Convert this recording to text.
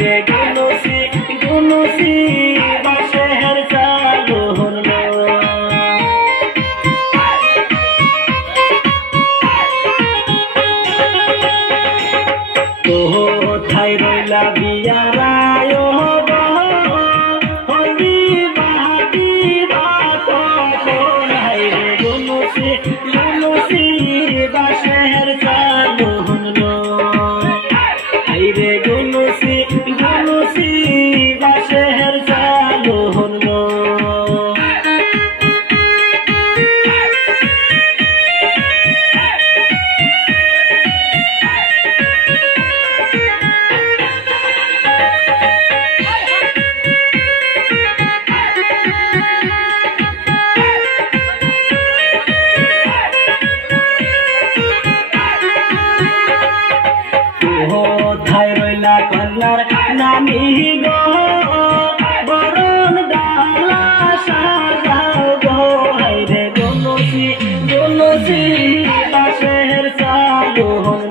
হাইরে গুনুসি গুনুসি বাঁশের চালু হলো। কোথায় রইলা বিয়ারায় হবি বাহাতি রাত হাইরে গুনুসি গুনুসি বাঁশের চালু হলো। হাইরে গুনুসি গুনুসি বাঁশের চালু হলো। কোথায় রইলা কন্যার নামি গো বরণ ডালা সাজাও গো। হাইরে গুনুসি গুনুসি বাঁশের চালু হলো।